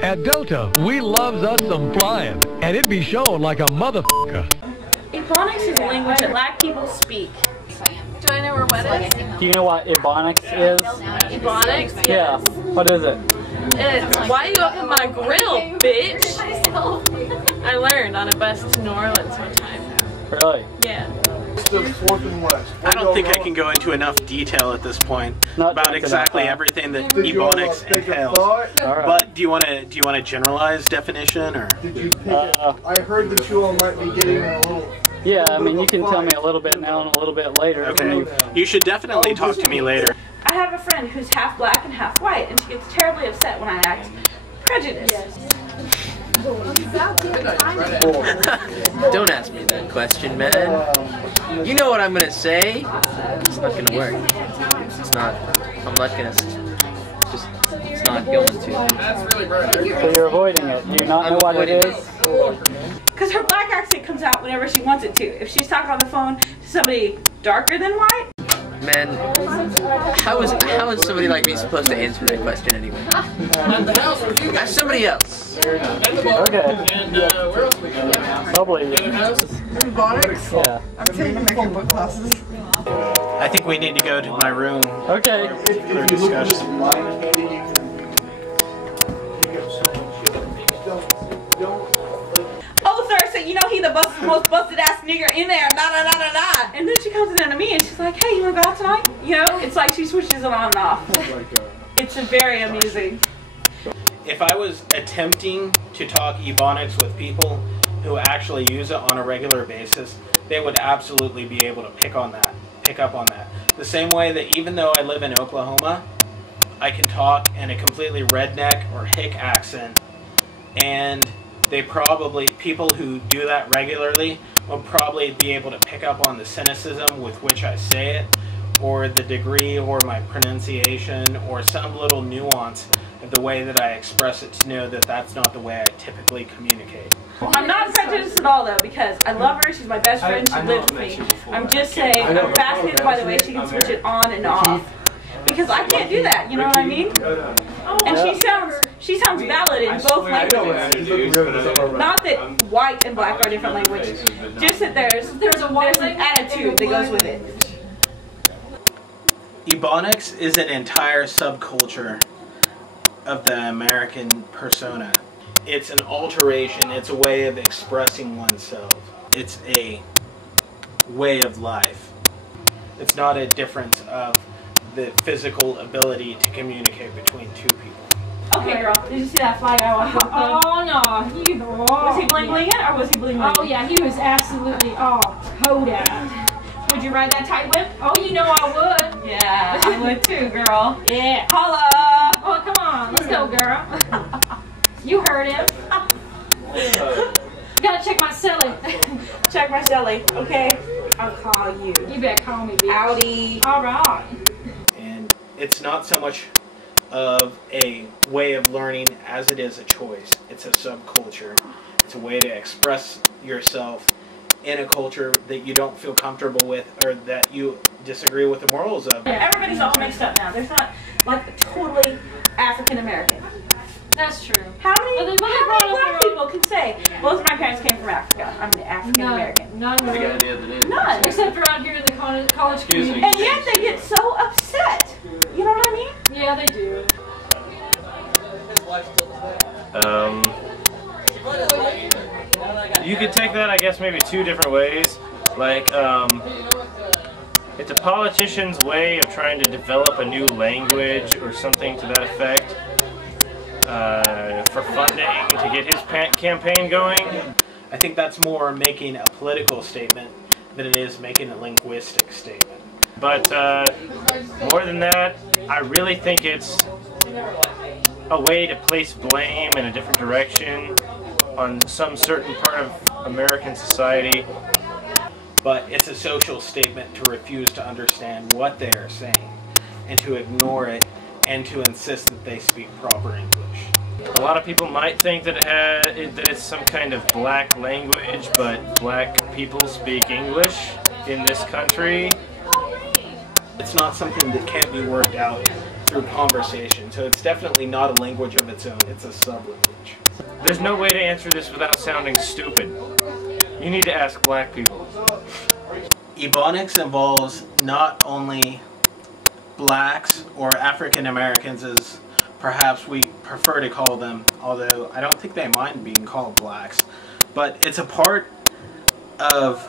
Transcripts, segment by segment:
At Delta, we loves us some flying, and it be showing like a motherfucker. Ebonics is a language that black people speak. Do I know where what is? Do you know what Ebonics is? Ebonics? Yeah. What is it? It's why you up in my grill, bitch? I learned on a bus to New Orleans one time. Really? Yeah. I don't think I can go into enough detail at this point about exactly everything that Ebonics entails. Right. But do you want a generalized definition, or? Did you pick it? I heard that you all might be getting a little. Yeah, I mean, you can tell me a little bit now and a little bit later. Okay. You should definitely talk to me later. I have a friend who's half black and half white, and she gets terribly upset when I act prejudiced. Don't ask me that question, man. You know what I'm gonna say. It's not gonna work. It's not. I'm not gonna. Just. It's not going to. So you're avoiding it. Do you not know what it is? Because her black accent comes out whenever she wants it to. If she's talking on the phone to somebody darker than white. Man, how is somebody like me supposed to answer that question anyway? Ask somebody else. Okay. Probably. Ebonics? Yeah. I'm taking American book classes. I think we need to go to my room Okay. for discussion. Oh, Thursday, you know he the most busted ass nigger in there. Da da da da da. And then she comes in to me and she's like, "Hey, you wanna go out tonight?" You know, it's like she switches it on and off. It's very amusing. If I was attempting to talk Ebonics with people who actually use it on a regular basis, they would absolutely be able to pick up on that. The same way that even though I live in Oklahoma, I can talk in a completely redneck or hick accent, and people who do that regularly will probably be able to pick up on the cynicism with which I say it, or the degree or my pronunciation, or some little nuance of the way that I express it, to know that that's not the way I typically communicate. I'm not prejudiced at all though, because I love her, she's my best friend, she lives with me. I'm just saying, I'm fascinated by the way she can switch it on and off. Because I can't do that, you know what I mean? And she sounds valid in both languages. Not that white and black are different languages, just that there's an attitude that goes with it. Ebonics is an entire subculture of the American persona. It's an alteration, it's a way of expressing oneself. It's a way of life. It's not a difference of the physical ability to communicate between two people. Okay, girl, did you see that fly guy walking? Oh no, was he bling blinging or was he bling blinging? Oh yeah, he was absolutely all code out. Would you ride that tight whip? Oh, you know I would. Yeah, I would too, girl. Yeah. Holla! Oh, come on, let's go, girl. You heard him. You gotta check my celly. Check my celly, okay? I'll call you. You better call me, bitch. Howdy. All right. And it's not so much of a way of learning as it is a choice. It's a subculture. It's a way to express yourself in a culture that you don't feel comfortable with, or that you disagree with the morals of. Everybody's all mixed up now. There's not like totally African American. That's true. How many black people can say, both my parents came from Africa, I'm an African American? None. None. Except around here in the college community. And yet they get so upset. You know what I mean? Yeah, they do. You could take that, I guess, maybe two different ways. Like, it's a politician's way of trying to develop a new language or something to that effect, for funding to get his campaign going. I think that's more making a political statement than it is making a linguistic statement. But more than that, I really think it's a way to place blame in a different direction on some certain part of American society. But it's a social statement to refuse to understand what they are saying, and to ignore it, and to insist that they speak proper English. A lot of people might think that that it's some kind of black language, but black people speak English in this country. It's not something that can't be worked out through conversation. So it's definitely not a language of its own. It's a sub-language. There's no way to answer this without sounding stupid. You need to ask black people. Ebonics involves not only blacks or African Americans, as perhaps we prefer to call them, although I don't think they mind being called blacks, but it's a part of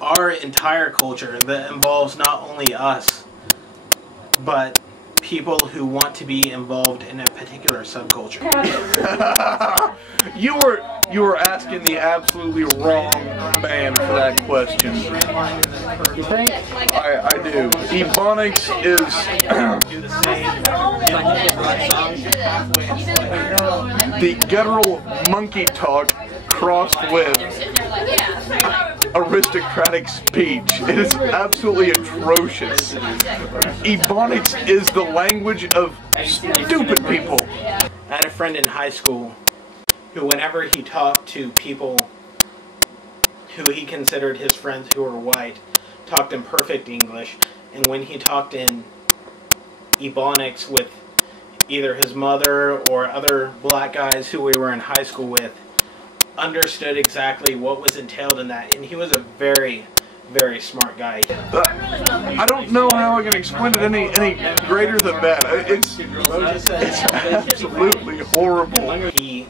our entire culture that involves not only us, but people who want to be involved in a particular subculture. You were asking the absolutely wrong man for that question. You think? I do. Ebonics is the guttural monkey talk crossed with aristocratic speech. It is absolutely atrocious. Ebonics is the language of stupid people. I had a friend in high school who, whenever he talked to people who he considered his friends who were white, talked in perfect English, and when he talked in Ebonics with either his mother or other black guys who we were in high school with, understood exactly what was entailed in that, and he was a very, very smart guy. I don't know how I can explain it any greater than that. It's absolutely horrible. He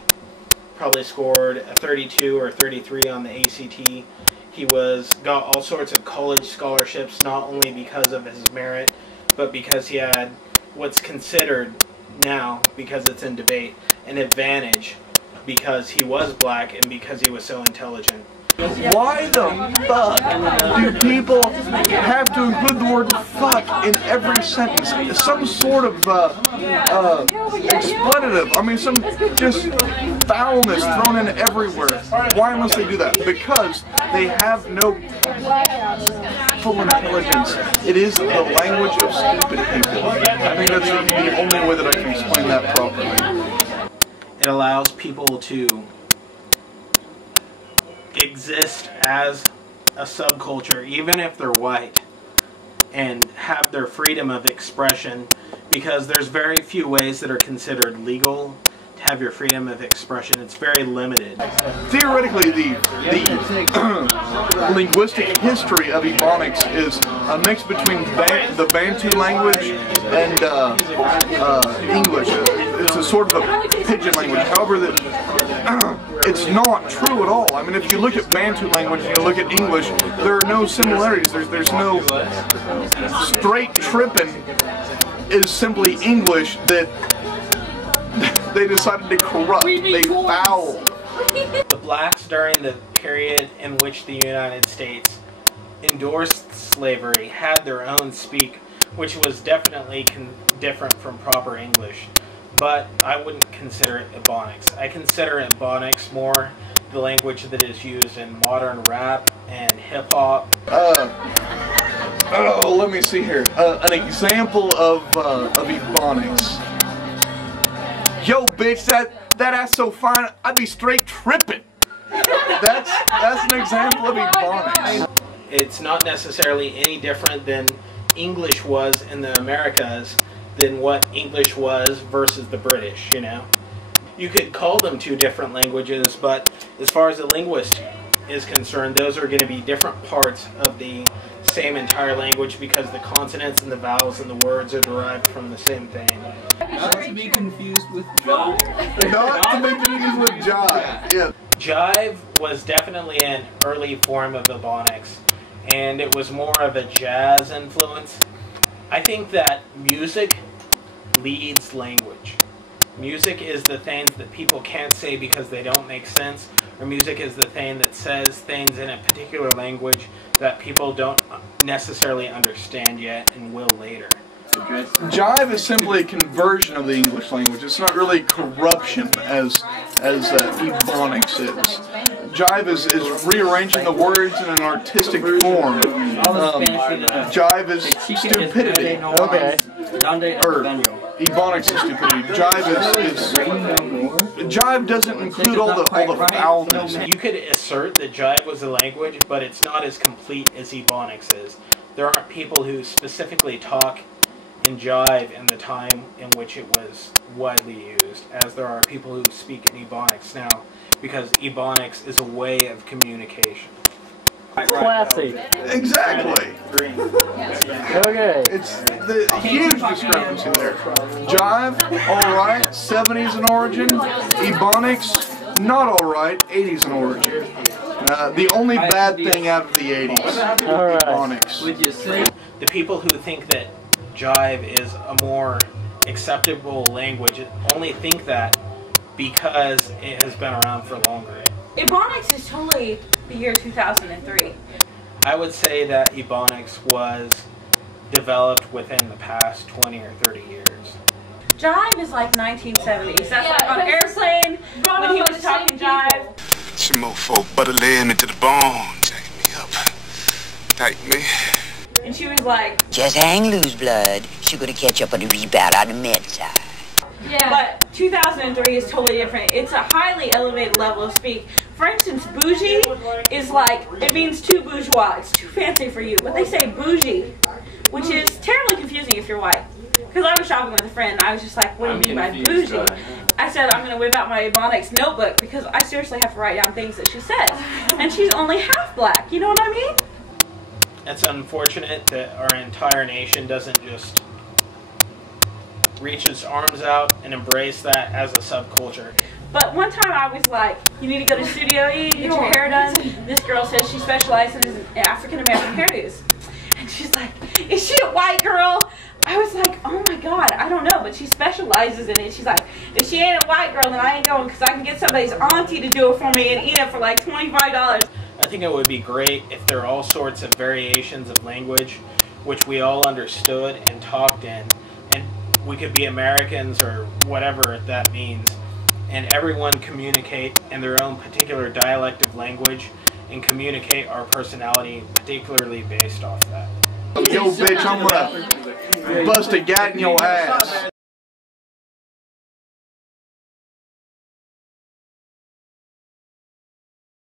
probably scored a 32 or 33 on the ACT. He got all sorts of college scholarships, not only because of his merit, but because he had what's considered now, because it's in debate, an advantage because he was black and because he was so intelligent. Why the fuck do people have to include the word fuck in every sentence? Some sort of expletive. I mean, some just foulness thrown in everywhere. Why must they do that? Because they have no full intelligence. It is the language of stupid people. I think that's the only way that I can explain that properly. It allows people to exist as a subculture, even if they're white, and have their freedom of expression, because there's very few ways that are considered legal to have your freedom of expression. It's very limited. Theoretically, the linguistic history of Ebonics is a mix between the Bantu language and English. It's a sort of a pidgin language. However, it's not true at all. I mean, if you look at Bantu language and you look at English, there are no similarities. There's no straight tripping is simply English that they decided to corrupt. They fouled. The blacks during the period in which the United States endorsed slavery had their own speak, which was definitely different from proper English. But I wouldn't consider it Ebonics. I consider Ebonics more the language that is used in modern rap and hip-hop. Oh, let me see here. An example of Ebonics. Yo, bitch, that ass so fine, I'd be straight tripping. That's an example of Ebonics. It's not necessarily any different than English was in the Americas than what English was versus the British, you know? You could call them two different languages, but as far as the linguist is concerned, those are going to be different parts of the same entire language because the consonants and the vowels and the words are derived from the same thing. Not to be confused with jive. Not to be confused with jive. Yeah. Jive was definitely an early form of Ebonics, and it was more of a jazz influence. I think that music leads language. Music is the things that people can't say because they don't make sense, or music is the thing that says things in a particular language that people don't necessarily understand yet and will later. Jive is simply a conversion of the English language. It's not really corruption as Ebonics is. Jive is rearranging the words in an artistic form. Jive is stupidity. Okay. Ebonics is stupidity. Jive doesn't include all the foulness. You could assert that Jive was a language, but it's not as complete as Ebonics is. There aren't people who specifically talk in jive in the time in which it was widely used, as there are people who speak in Ebonics now, because Ebonics is a way of communication. Classy. Exactly. Okay. It's the huge discrepancy there. Jive, alright, 70s in origin. Ebonics, not alright, 80s in origin. The only bad thing out of the 80s. Ebonics. The people who think that jive is a more acceptable language only think that because it has been around for longer. Ebonics is totally the year 2003. I would say that Ebonics was developed within the past 20 or 30 years. Jive is like 1970s. That's like on Airplane when he was talking jive. Some mofo butter laying me to the bone, jacking me up, tight me. And she was like, just hang loose, blood. She gonna catch up on the rebound on the med side. yeah. But 2003 is totally different. It's a highly elevated level of speak. For instance, bougie is like, it means too bourgeois. It's too fancy for you. But they say bougie, which is terribly confusing if you're white. Because I was shopping with a friend, and I was just like, what do you mean by bougie? I said, I'm going to whip out my Ebonics notebook because I seriously have to write down things that she says. And she's only half black, you know what I mean? It's unfortunate that our entire nation doesn't just reach its arms out and embrace that as a subculture. But one time I was like, you need to go to Studio E, get your hair done. This girl says she specializes in African American hairdos. And she's like, is she a white girl? I was like, oh my God, I don't know, but she specializes in it. She's like, if she ain't a white girl, then I ain't going because I can get somebody's auntie to do it for me and eat it for like $25. I think it would be great if there are all sorts of variations of language which we all understood and talked in, and we could be Americans or whatever that means, and everyone communicate in their own particular dialect of language and communicate our personality particularly based off that. Yo, bitch, I'm gonna bust a gat in your ass.